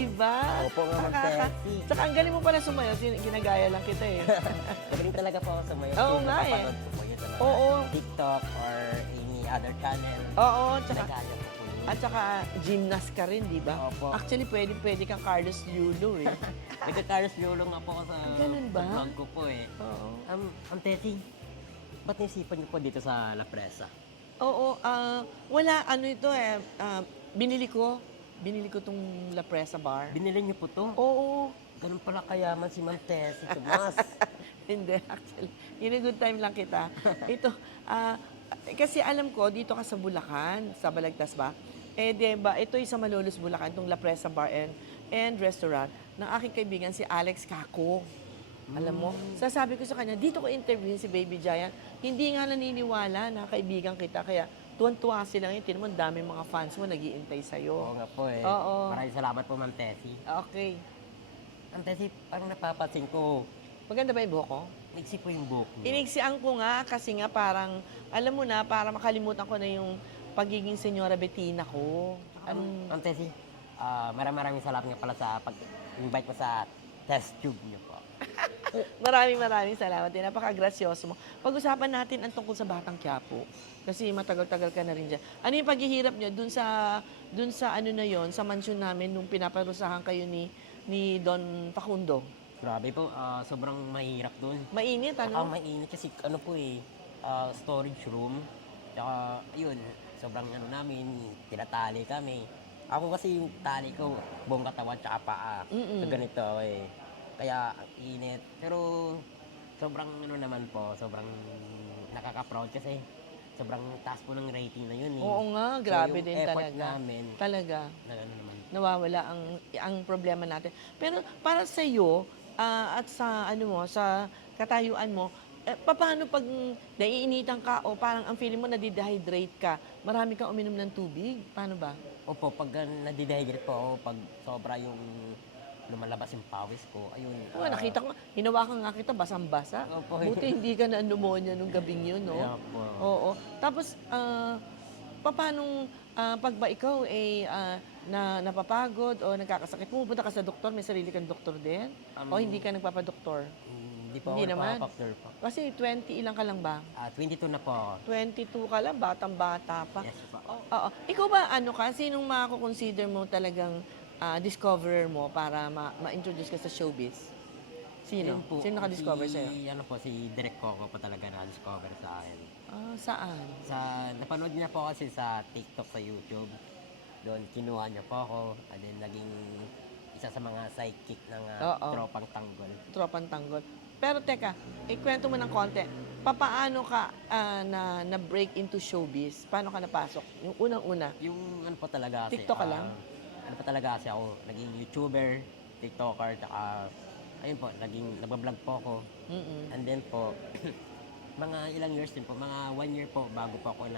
Di ba? Opo nga, Ma'am Tessie. Tsaka ang galing mo pala sumayaw. Ginagaya lang kita eh. Magaling talaga po ako sumayaw. Oo Yung nga eh. napapanood ko po yun sa mga Oo. TikTok or any other channel. Oo, tsaka, Ginagaya ko po yun. at saka gymnast ka rin, di ba? Opo. Actually, pwede kang Carlos Yulo eh. Nagka-Carlos Yolo nga po ako sa Ganun ba? sa vlog ko po eh. Oo. Ang Tessie, ba't naisipan niyo po dito sa La Presa? Oo, wala, ano ito eh, binili ko tong La Presa Bar. Binili niyo po to? Oo, Ganun pala kayaman si Ma'am Tessie Tomas. hindi, actually. Yun a good time lang kita. Ito, kasi alam ko, dito ka sa Bulacan, sa Balagtas ba? Eh, diba, ito yung sa Malolos, Bulacan, itong La Presa Bar and Restaurant ng aking kaibigan si Alex Kako. Alam mo, sasabi ko sa kanya, dito ko interview si Baby Giant. Hindi nga naniniwala na kaibigan kita. Kaya tuwan-tuwa sila ngayon. Tinan mo, daming mga fans mo nag-iintay sa'yo. Oo nga po eh. Oo. Maraming salamat po, Ma'am Tessie. Okay. Ma'am Tessie, parang napapansin ko, Maganda ba yung buhok ko? nagsi po yung buhok niyo. Iniksian ko nga kasi nga parang, alam mo na, para makalimutan ko na yung pagiging Senyora Bettina ko. Ma'am Tessie, maraming salamat nga pala sa pag-invite mo sa test tube niyo po. Maraming salamat. Napaka-grasyoso mo. Pag-usapan natin ang tungkol sa Batang Quiapo. Kasi matagal-tagal ka na rin dyan. Ano yung paghihirap nyo dun sa ano na yon, sa mansyon namin nung pinaparusahan kayo ni Don Facundo? Grabe po, sobrang mahirap doon. Mainit, ano? Mainit kasi ano po eh, storage room. Tsaka, yun, sobrang ano namin, tinatali kami. Ako kasi yung tali ko, buong katawan tsaka paa. So, ganito eh. Kaya, ang init. Pero, sobrang ano naman po, sobrang nakaka-proud kasi sobrang taas po ng rating na yun eh. Oo nga, grabe so, yung din effort talaga. namin, Talaga. na ano naman. Nawawala ang problema natin. Pero para sa iyo at sa ano mo, sa katayuan mo, paano pag naiinitan ka o parang ang feeling mo nadidehydrate ka, marami kang uminom ng tubig? Paano ba? Opo, pag nadidehydrate po ako, pag sobra yung lumalabas yung pawis ko, ayun. Oo, nakita ko, hinawakan nga kita, basang-basa. Opo. Buti hindi ka na pneumonia nung gabing yun, no? Kaya po. Oo. Tapos, paano pag ba ikaw napapagod o nagkakasakit, pumupunta ka sa doktor, may sarili kang doktor din? O hindi ka nagpapadoktor? Hindi po Hindi ako naman. nagpa-factor po. Kasi 20 ilang ka lang ba? 22 na po ako. 22 ka lang, batang-bata pa. Yes po. Oo. Ikaw ba, ano ka, sinong mako-consider mo talagang discoverer mo para ma-introduce ka sa showbiz? Sino? Yun po, Sino naka-discover sa'yo? Ano po, si Direk Coco po talaga na-discover sa akin. Saan? Napanood niya po kasi sa TikTok, sa YouTube. Doon, kinuha niya po ako. And then, naging isa sa mga sidekick ng Oo. Tropang Tanggol. Tropang Tanggol. Pero teka, ikwento mo ng konti. Papaano ka na-break into showbiz? Paano ka napasok? Yung unang-una. Yung ano po talaga kasi... TikTok ka lang? Ano po talaga kasi ako, naging YouTuber, TikToker, tsaka... Ayun po, nagbablog po ako. And then po, mga ilang years din po, mga 1 year po bago po ako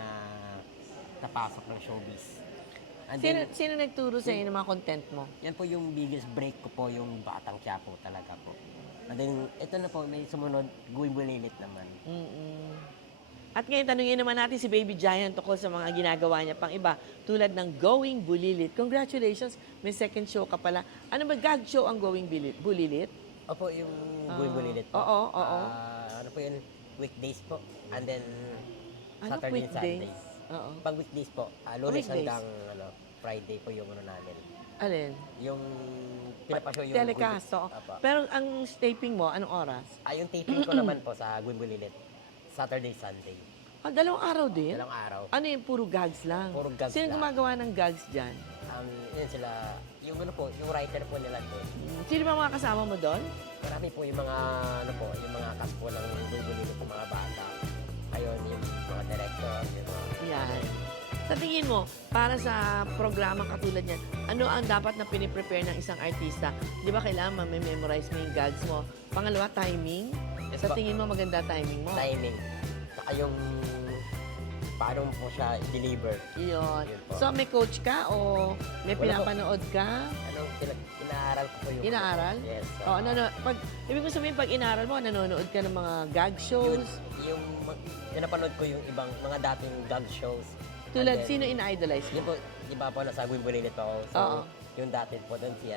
napasok ng showbiz. And then, Sino nagturo sa inyo ng mga content mo? yan po yung biggest break ko po, yung Batang Quiapo talaga po. And then, ito na po, may sumunod, Guy Bulilit naman. At ngayon, tanungin naman natin si Baby Giant tungkol sa mga ginagawa niya pang iba, tulad ng Going Bulilit. Congratulations, may second show ka pala. Ano ba, gag show ang Going Bulilit? Opo, yung Guy Bulilit po. Oo. Ano po yun, weekdays po. And then, Ano, Saturday and weekdays? Sundays. Oo. Pag weekdays po, Lunes weekdays? hanggang Friday po yung ano namin. Alin? Yung pinapashow yung Telecast, oo. Apa. Pero ang taping mo, anong oras? Yung taping ko naman po sa Gwimbulilit, Saturday, Sunday. Dalawang araw din? Dalawang araw. Ano yung puro gags lang? Puro gags Sino lang. gumagawa ng gags dyan? Yun sila, yung ano po, yung writer po nila doon. Sino ba mga kasama mo doon? Marami po yung mga, ano po, yung mga cast po ng Gwimbulilit, yung mga bata. Ayun, yung mga director, yung mga... Yan. Sa tingin mo, para sa programa katulad niyan, ano ang dapat na piniprepare ng isang artista? Di ba kailangan memorize mo yung gags mo? Pangalawa, timing. Yes, Sa po. tingin mo, maganda timing mo. Timing. Saka yung paano mo po siya i-deliver. Yun. Yun po. So, may coach ka o may Wala po. pinapanood ka? Inaaral ko po yung... Inaaral? Yes. O, ibig mo sabihin, pag inaaral mo, nanonood ka ng mga gag shows? Yung napanood ko yung ibang mga dating gag shows. Tulad, And then, sino ina-idolize Yun mo? po, iba po nasa Gwimbulilit ako. So, Oo. yung dati po doon si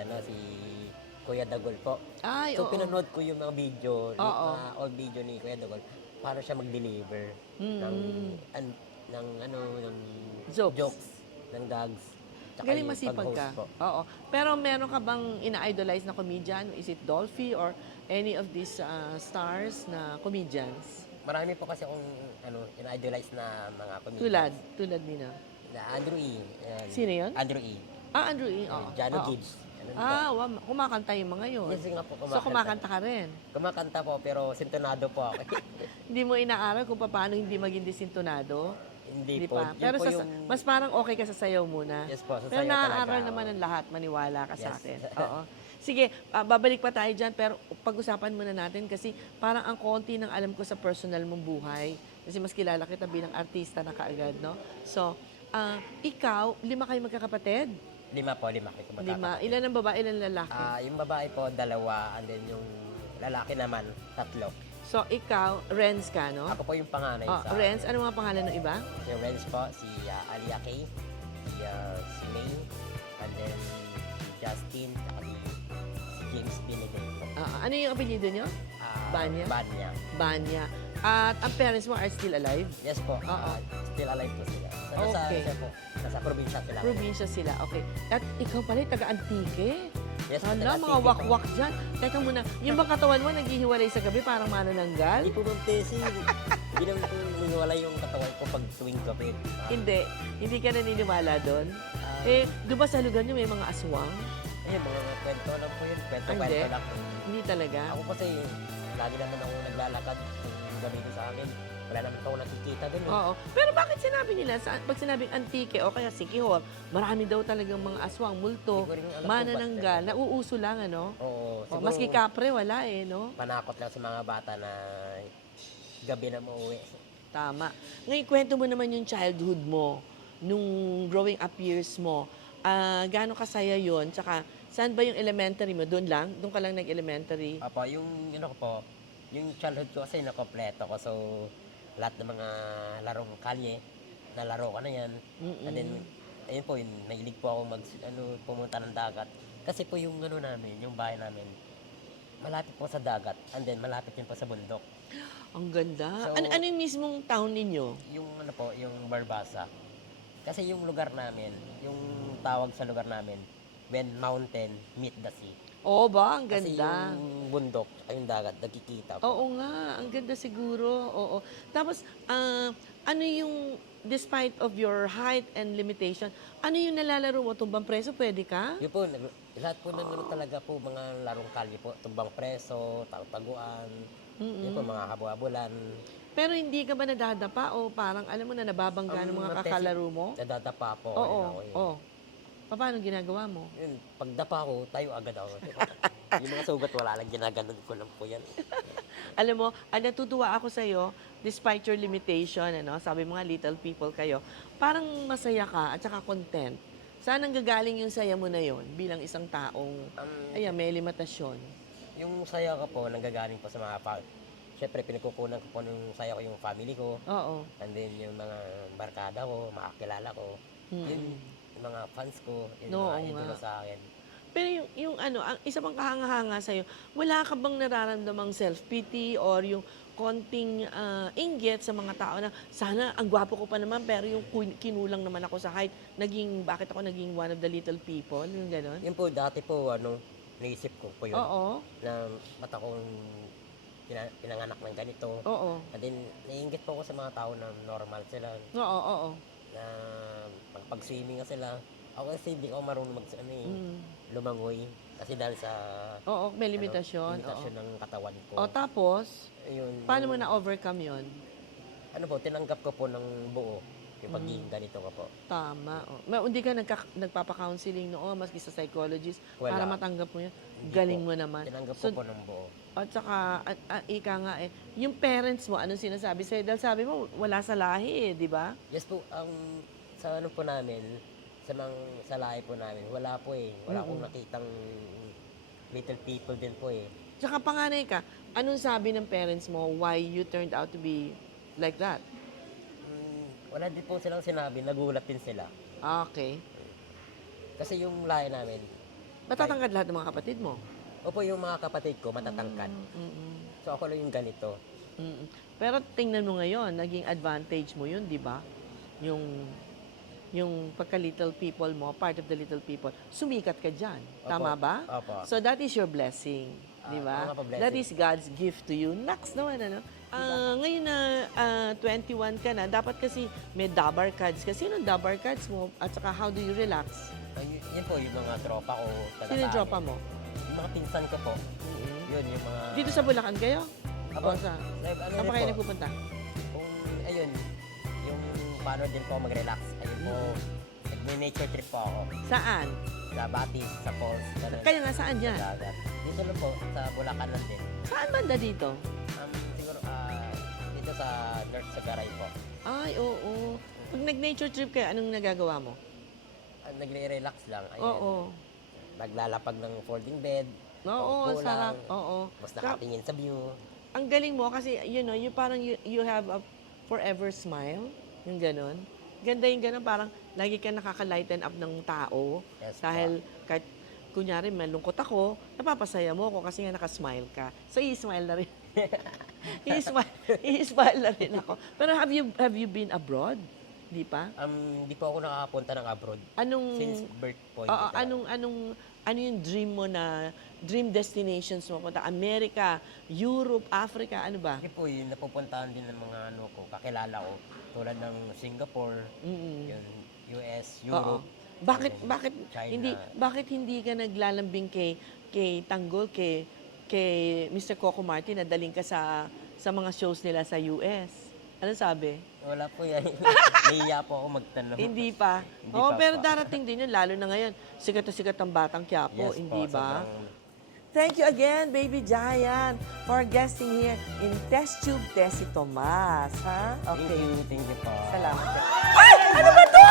Kuya Dagol po. Ay, So oo. pinanood ko yung mga video, Oo. mga old video ni Kuya Dagol, paano siya mag-deliver ng ng Jokes. jokes, ng gags, tsaka Galing yung masipag ka. pag-host po. Oo. Pero meron ka bang ina-idolize na comedian? Is it Dolphy or any of these stars na comedians? Marami po kasi akong ina-idolize na mga comedians. Tulad nino. Na Andrew E. Ayan. Sino yun? Andrew E. Andrew E. Oo. Jano Oo. Gibbs. Ano po? Wow, kumakanta yung mga yun. Yes, nga po, So, kumakanta ka rin. Kumakanta po, pero sintonado po ako. Hindi mo inaaral kung paano hindi maging disintonado? Hindi Di po. pa. Yun Pero po yung... mas parang okay ka sa sayaw muna. Yes po, sa Pero sayaw naaaral talaga. naman ang lahat, maniwala ka sa Yes. akin. Oo. Sige, babalik pa tayo dyan, pero pag-usapan muna natin kasi parang ang konti ng alam ko sa personal mong buhay. Kasi mas kilala kita bilang artista na kaagad, no? So, ikaw, 5 kayo magkakapatid? 5 po, 5 kayo 5. Ilan ang babae, ilan lalaki? Yung babae po, 2, and then yung lalaki naman, 3. So, ikaw, Renz ka, no? Ako po yung panganay sa... Renz, ano mga pangalan ng iba? Yung Renz po, si Alia Kay, si May, and then si Justin, at si James Benedict po. Ano yung apelyido nyo? Banya? Banya. Banya. At ang parents mo are still alive? Yes po, still alive po sila. So, Okay. nasa probinsya sila. Probinsya sila, okay. At ikaw pala, taga-Antique. Yes, po, Hala, mga taga-Antique po. wakwak dyan. Teka muna, yung bang katawan mo naghihiwalay sa gabi parang manananggal? Hindi po Ma'am Tessie. Hindi naman po niniwala yung katawan ko pag tuwing gabi. Hindi ka naniniwala doon? Doon ba sa lugar nyo may mga aswang? Mga kwento lang po yun. Hindi. Kwento lang. Hindi talaga? Ako kasi, lagi naman ako naglalakad yung gabi ko sa amin. Wala naman po ako nakikita doon. Oo. Pero bakit sinabi nila, pag sinabing Antique o kaya Sikihor, marami daw talagang mga aswang, multo, Hindi ko rin alam kung manananggal, nauuso lang, ano? Oo. O, maski kapre, wala no? Panakot lang sa mga bata na gabi na mauwi. Tama. Ngayon, kwento mo naman yung childhood mo, nung growing up years mo. Gaano kasaya yon? Tsaka, saan ba yung elementary mo? Doon lang? Doon ka lang nag-elementary? Apo, yung ko po, yung childhood ko kasi nakompleto ko. So, lahat ng mga larong kalye, nalaro ko na yan. And then, ayun po, nahilig po ako pumunta ng dagat. Kasi po yung namin, yung bahay namin, malapit po sa dagat. And then, malapit yun po sa bundok. Ang ganda. So, ano yung mismong town ninyo? Yung yung Barbasa. Kasi yung lugar namin, yung tawag sa lugar namin, when mountain meet the sea. Oo ba? Ang Kasi ganda. yung bundok, ay yung dagat, nagkikita po. Oo nga, ang ganda siguro. Oo. Tapos, ano yung, despite of your height and limitation, ano yung nalalaro mo? Tumbang preso, pwede ka? Yun po, lahat po ng talaga po, mga larong kalye po, tumbang preso, taguan, yun po, mga habu-habulan. Pero hindi ka ba nadadapa o parang, alam mo na, nababangga ng mga kakalaro mo? Nadadapa po. Oo, yun ako, yun. oo. Paano ginagawa mo? Yun, pagdapa ko, tayo agad ako. Yung mga sugat, wala lang, ginaganon ko lang po yan. Alam mo, natutuwa ako sa'yo, despite your limitation, sabi mo nga, little people kayo, parang masaya ka at saka content. Saan ang gagaling yung saya mo na yon bilang isang taong, may limitasyon? Yung saya ko po, nanggagaling po sa mga Siyempre, pinagkukunan ko po ng saya ko yung family ko. Oo. And then, yung mga barkada ko, makakilala ko. Yung mga fans ko, yung mga idolo sa akin. Pero ang isa pang kahanga-hanga sa'yo, wala ka bang nararamdamang self-pity or yung konting inggit sa mga tao na sana ang gwapo ko pa naman pero yung kinulang naman ako sa height, bakit ako naging one of the little people, yung gano'n? Yun po, dati po, naisip ko po yun. Oo. Na ba't akong pinanganak ng ganito. Oo. And then, naiingit po ako sa mga tao na normal sila. Oo. Na pag-swimming na sila. Ako kasi hindi ako marunong lumangoy. Kasi dahil sa Oo, may limitasyon. limitasyon ng katawan ko. O tapos, Ayun, paano mo na-overcome yon? Tinanggap ko po ng buo yung pagiging ganito ko po. Tama. Hindi ka nagpapa-counseling noon, maski sa psychologist, Wala. para matanggap mo yun? Hindi Galing po. mo naman. Tinanggap So, ko po ng buo. At saka, ika nga yung parents mo, anong sinasabi sa'yo? Dahil sabi mo, wala sa lahi di ba? Yes po, sa po namin, sa lahi po namin, wala po eh. Wala akong nakitang little people din po eh. Tsaka panganay ka, anong sabi ng parents mo why you turned out to be like that? Wala din po silang sinabi, nagulat din sila. Okay. Kasi yung lahi namin, Matatangkad lahat ng mga kapatid mo. opo yung mga kapatid ko matatangkad. So ako lang yung ganito. Mm. Pero tingnan mo ngayon, naging advantage mo yun, di ba? Yung pagka-little people mo, part of the little people, sumikat ka dyan. Tama Opo. ba? Opo. So that is your blessing. Di ba? tama po, blessing. That is God's gift to you. Next naman, ano? Ngayon na 21 ka na, dapat kasi may dabar cards ka. Sino dabar cards mo? At saka how do you relax? Yun po yung mga tropa ko. Sino yung tropa mo? Yung mga pinsan ko po. Yun yung mga... Dito sa Bulacan kayo? Apo, O sa... ano Saan rin pa kayo po, nagpupunta? kung, ayun, yung paano din po mag-relax. Ayun po, nag-nature trip po ako. Saan? Sa Batis, sa falls, ganun. Kaya nga, saan dyan? Sa dagat. Dito lang po, sa Bulacan lang din. Saan banda dito? Siguro, dito sa North Sagaray po. Ay, oo. Pag nag-nature trip kayo, anong nagagawa mo? Nagre-relax lang. Ayun. Oo. Naglalapag ng folding bed. Oo, Upo sarap. lang, Oo. Mas nakatingin sa view. Ang galing mo kasi, you know, you parang you have a forever smile. Yung ganon. Ganda yung ganon, parang lagi ka nakaka-lighten up ng tao. Yes, Dahil kahit, kunyari, malungkot ako, napapasaya mo ako kasi nga nakasmile ka. So, i-smile na rin. i-smile na rin ako. Pero have you been abroad? Di pa? Di po ako nakakapunta ng abroad. Anong... Since birth po. Oo, ano yung dream mo na, dream destinations mo? Punta Amerika, Europe, Africa, ano ba? Kasi po yun, napupuntahan din ng mga ano ko, kakilala ko. Tulad ng Singapore, yun, US, Oo. Europe. Bakit China. hindi ka naglalambing kay Tanggol, kay Mr. Coco Martin na daling ka sa mga shows nila sa US? Ano sabi? Wala po yan. Nahiya po ako magtanong. Hindi pa. Hindi Oo, pa pero pa. darating din yun, lalo na ngayon. Sikat na sikat ang Batang Quiapo, Yes hindi po, ba? sobrang- Thank you again, Baby Giant, for guesting here in Test Tube Desi Tomas. Ha? Okay. Thank you po. Salamat. Ay! Ano ba to?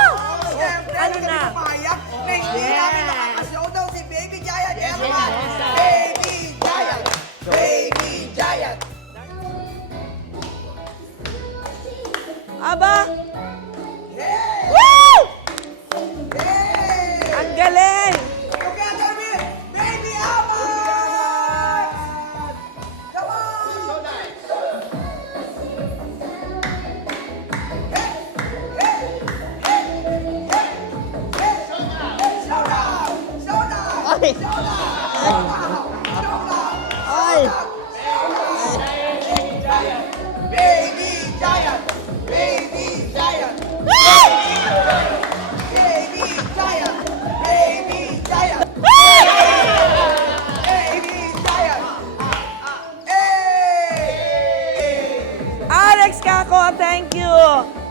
Siyempre, Ano hindi na? pumayag na hindi Yes. namin nakakashow daw si Baby Giant. Yes, Yes, yes. Baby Giant! Baby Giant! Aba! Yeah! Woo! Yeah! Ang galing! Together with Baby Albert! Come on! Showdown! Showdown! Ay! Ay! Baby Giant! Baby Giant! Baby Giant! Baby Giant! Baby Giant! Hey! Alex Caco, thank you!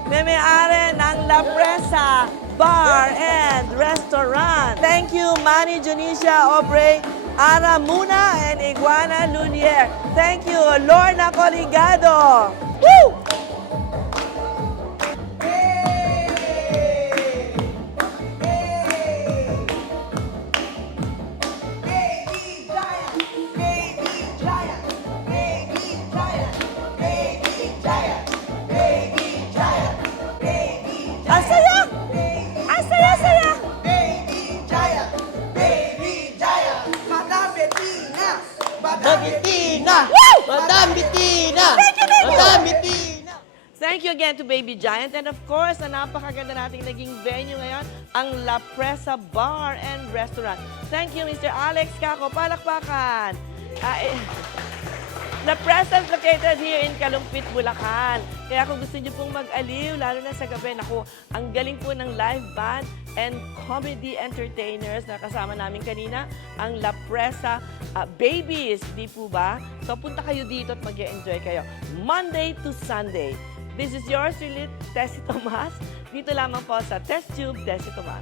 May-ari ng La Presa Bar and Restaurant. Thank you, Manny Junicia Obre, Ara Muna, and Iguana Lunier. Thank you, Lorna Coligado. Woo! Baby Giant! Baby Giant! Baby Giant! Baby Giant! Baby Giant! Baby Ang Giant! saya! Baby Ang saya-saya! Baby Giant! Baby Giant! Madam Bettina! Madam Bettina! Woo! Madam Bettina! Thank you, thank you! Madam Bettina! Thank you again to Baby Giant. And of course, na napakaganda nating naging venue ngayon, ang La Presa Bar and Restaurant. Thank you, Mr. Alex Caco. Palakpakan! La Presa is located here in Kalumpit, Bulacan. Kaya kung gusto niyo pong mag-aliw, lalo na sa gabi, naku, ang galing po ng live band and comedy entertainers na kasama namin kanina, ang La Presa Babies, di po ba? So punta kayo dito at mag-enjoy kayo. Monday to Sunday. This is yours, really, Tessie Tomas. Dito lamang po sa Test Tube, Tessie Tomas.